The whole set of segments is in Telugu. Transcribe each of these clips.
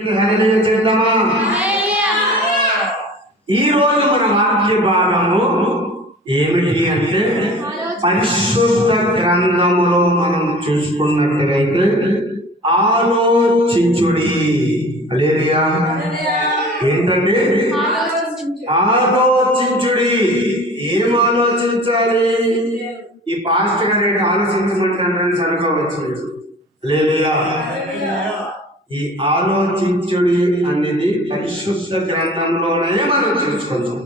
హల్లెలూయా చెప్దామా? ఈ రోజు మన వాక్య భాగము ఏమిటి అంటే పరిశుద్ధ గ్రంథములో మనం చూసుకున్నట్లయితే ఆలోచించుడి. హల్లెలూయా. ఏంటంటే ఆలోచించుడి. ఏం ఆలోచించాలి? ఈ పాస్టర్ గారు ఆలోచించమంటే అనుకోవచ్చు. హల్లెలూయా. ఈ ఆలోచించుడి అనేది పరిశుద్ధ గ్రంథంలోనే మనం చూసుకుంటాం.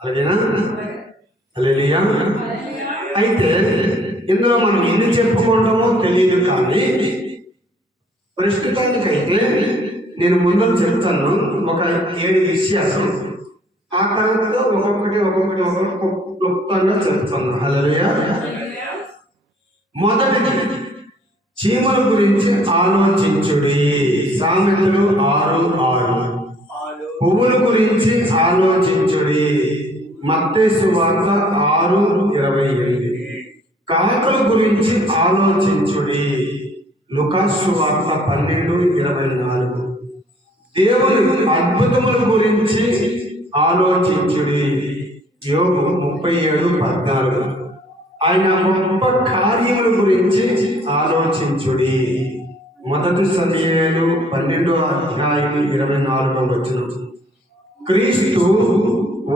అలాగేనా? హల్లెలూయా. అయితే ఇందులో మనం ఎన్ని చెప్పుకుంటామో తెలియదు, కానీ ప్రస్తుతానికైతే నేను ముందు చెప్తాను ఒక 7 విషయాలు. ఆ తర్వాత ఒక్కొక్కటి క్లుప్తంగా చెప్తాను. హల్లెలూయా. మొదటిది చీమల గురించి ఆలోచించుడి. సామెతలు 6:6. పువ్వుల గురించి ఆలోచించుడి. మత్తయి సువార్త 6:28. కాకుల గురించి ఆలోచించుడి. లూకా సువార్త 12:24. దేవుని అద్భుతముల గురించి ఆలోచించుడి. యోబు 37:14. ఆయన గొప్ప కార్యముల గురించి ఆలోచించుడి. మొదటి సమూయేలు 12:24. క్రీస్తు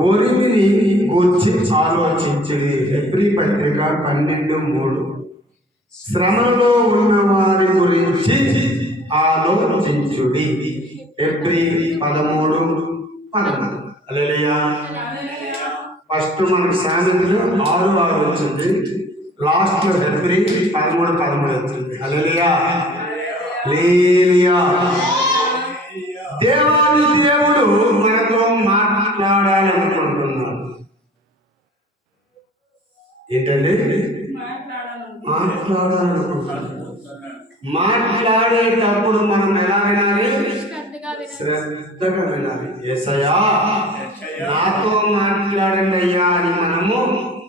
ఓరిమిని గూర్చి ఆలోచించుడి. హెబ్రీ పత్రిక 12:3. శ్రమలో ఉన్న వారి గురించి ఆలోచించుడి. హెబ్రీ 13:13. హల్లెలూయా. ఫస్ట్ మనకు సామెతలు 6:6 వచ్చింది. లాస్ట్ లో హెబ్రీ 13:13 వచ్చింది. హల్లెలూయా. హల్లెలూయా. దేవాది దేవుడు మనతో మాట్లాడాలనుకుంటున్నాడు. ఏంటండి? మాట్లాడాలనుకుంటున్నాడు. మాట్లాడేటప్పుడు మనం ఎలా వినాలి? శ్రద్ధగా వినాలి. యేసయ్యా నాతో మాట్లాడండి అయ్యా అని మనము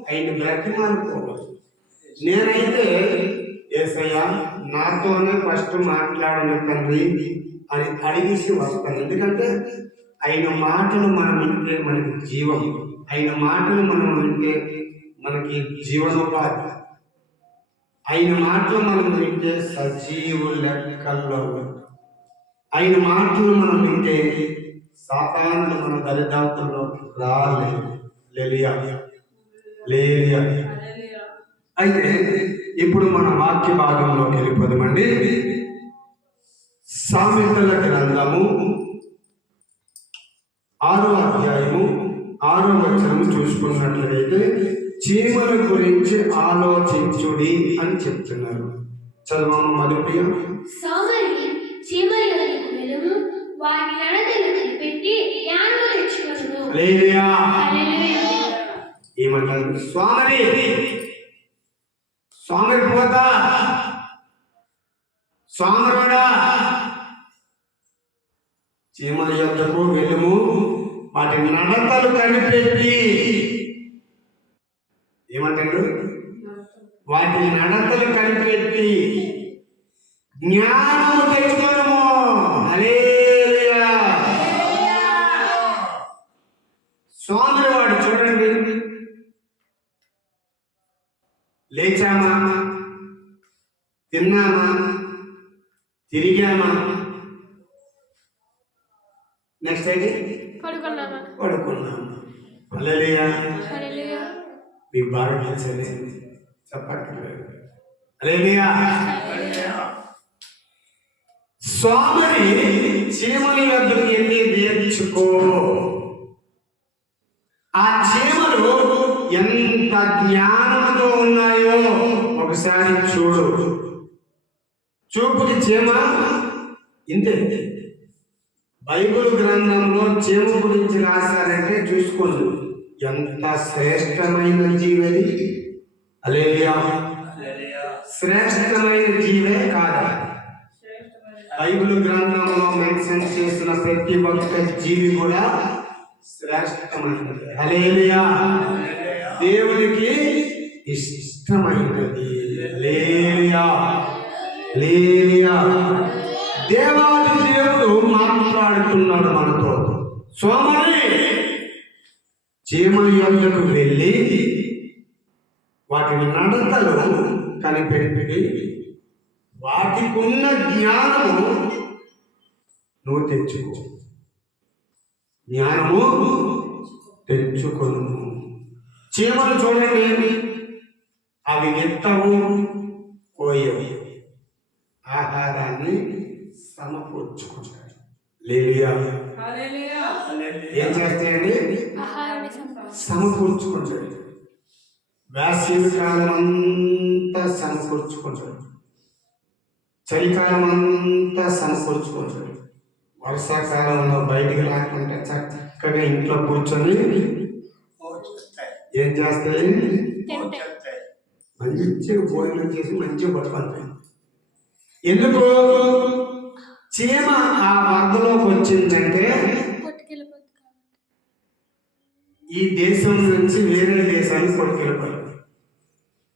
ఆయన బ్రతిమాలుకోవాలి. నేనైతే యేసయ్యా నాతోనే ఫస్ట్ మాట్లాడండి తండ్రి అని అడిగేసి వస్తాను. ఎందుకంటే ఆయన మాటలు మనం వింటే మనకి జీవం. ఆయన మాటలు మనం వింటే మనకి జీవనోపాధి. ఆయన మాటలు మనం వింటే సజీవు లెక్కల్లో. ఆయన మాటలు మనం వింటే సాతానుడు మన దరిదాపుల్లో రాలేదు. హల్లెలూయా. హల్లెలూయా. అయితే ఇప్పుడు మన వాక్య భాగంలోకి వెళ్ళిపోదామండి. సామెతల గ్రంథము 6వ అధ్యాయము 6వ వచనము చూసుకున్నట్లయితే చీమల గురించి ఆలోచించుడి అని చెప్తున్నారు. చదవమ్మ మధుప్రియ. వాటి నడతలు కనిపెట్టి జ్ఞానము తెచ్చుకొనును. హల్లెలూయా. ఏమంటారు? స్వామి పోతా స్వామరుడా చీమల యొద్దకు వెళ్ళుము, వాటి నడతలు కనిపెట్టి. ఏమంటాడు? వాటి నడతలు కనిపెట్టి జ్ఞానము తెచ్చుకొనుము. హల్లెలూయా. స్వామి వాడు చూడండి, లేచామా, తిన్నామా, తిరిగామా, నెక్స్ట్ అయితే పడుకున్నామా. హల్లెలూయా. మీకు బాగా తెలిసింది చెప్పట్లేదు. హల్లెలూయా. స్వామిని చీమల వద్దకు వెళ్ళి నేర్చుకో. ఆ చీమలు ఎంత జ్ఞానంతో ఉన్నాయో ఒకసారి చూడు. చూపుకి చీమ ఇంతే. బైబిల్ గ్రంథంలో చీమ గురించి రాశారంటే చూసుకోండి, ఎంత శ్రేష్టమైన జీవది. హల్లెలూయా. శ్రేష్టమైన జీవే కాదా? బైబిల్ గ్రంథంలో మెన్షన్ చేసిన ప్రతి ఒక్క జీవి కూడా శ్రేష్టమైనది. హల్లెలూయా. దేవునికి ఇష్టమైనది. హల్లెలూయా. హల్లెలూయా. దేవాది దేవుడు మాట్లాడుతున్నాడు మనతో. సోమరి చీమల యొద్దకు వెళ్ళి వాటి నడతలు కనిపెట్టి వాటికున్న జ్ఞానము నువ్వు తెచ్చుకో. జ్ఞానము తెచ్చుకొను. చీమలు చూడండి, అవి ఎత్తవు, కోయవు, ఆహారాన్ని సమకూర్చుకుంటాయి. ఏం చేస్తాయండి? సమకూర్చుకుంటాడు. వేసవి కాలం అంతా సమకూర్చుకుంటాడు, చలికాలం అంతా సమకూర్చుకుంటాడు. వర్షాకాలంలో బయటికి రాకుండా చక్కగా ఇంట్లో కూర్చొని ఏం చేస్తాయి? మంచిగా భోజనం చేసి మంచిగా పట్టుకుంటాయి. ఎందుకు? చీమ ఆ వర్గలోకి వచ్చిందంటే ఈ దేశం నుంచి వేరే దేశానికి కొట్టుకెళ్ళిపోయి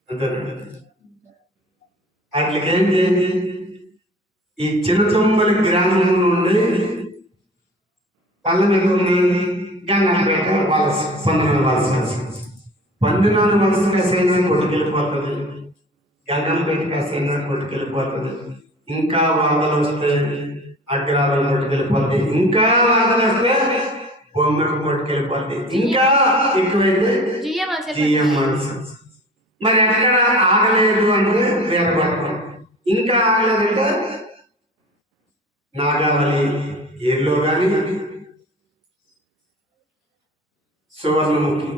అంతేనండి. వాటికి ఏం చేయండి? ఈ చిన్నతొమ్మలి గ్రామం నుండి పల్లె మీద గంగపేట వలస 19 వలస 19 వలస కసైనా కొట్టుకెళ్ళిపోతుంది, గంగంపేట కసైనా కొట్టుకెళ్ళిపోతుంది. ఇంకా వాదలు వస్తే అగ్రాలను కొట్టుకెళ్ళిపోద్ది, ఇంకా వాదలు వస్తే బొమ్మకు కొట్టుకెళ్ళిపోద్ది, ఇంకా ఎక్కువైతే జిఎంఆర్స్. మరి ఎక్కడ ఆగలేదు అంటే వేరపడతాం, ఇంకా ఆగలేదంటే నాగావళి ఏర్లో కానీ సువర్ణముఖి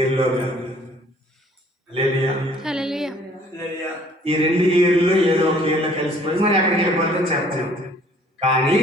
ఏర్లో కానీ ఈ 2 ఏర్లో ఏదో ఒక ఏర్లో కలిసిపోయి మరి అక్కడికి వెళ్ళిపోతే చెప్తాను. కానీ